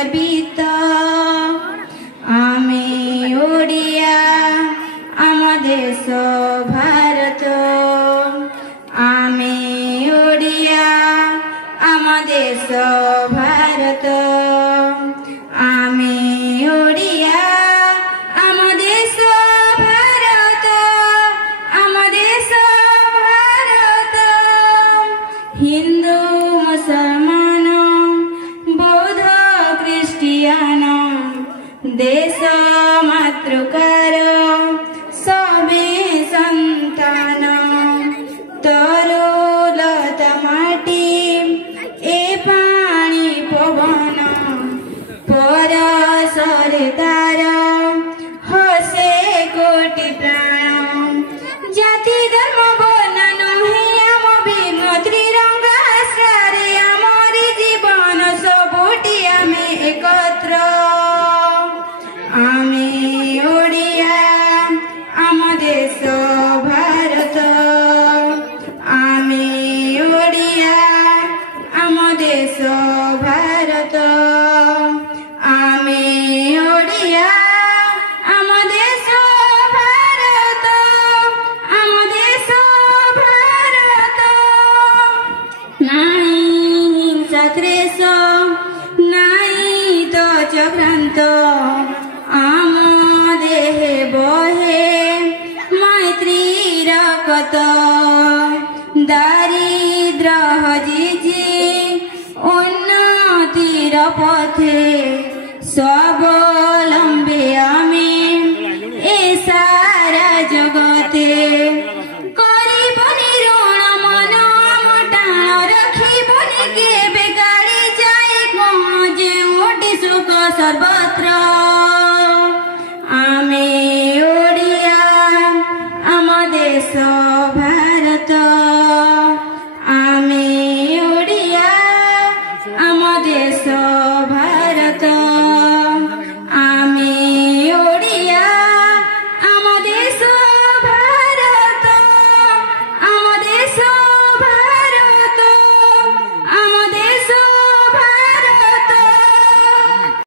गर्वित आमे ओडिया आम देश भारत आमे ओडिया आम देश भारत आमे ओडिया आम देश भारत आम देश भारत हिंदू मुसलमान बौद्ध क्रिस्टियान देश मातृकार सबे संतान तरुलत माटी ए पानी पवन परसरे तार हसे कोटि प्राण जाति धर्म बर्ण नुहे आम भीम त्रिरंगा सारे आमरी जीवन सबुटी आमे एकत्र आमे ओडिया आम देश भारत आमे ओडिया आम देश भारत आमे ओडिया आम देश भारत आम देश भारत नाई हिंसा द्वेष नाई तो चक्रांत आम देहे बहे मैत्री रकत दारिद्र हजिजी उन्नतिर पथे स्वावलम्बी आमे ए सारा जगते करिबनि ऋण मन आम टाण रखिबनि केबे गाड़ी जाई कोण जेउटी सुख सर्वत्र आमे ओडिया आम देश भारत आमे ओडिया आम देश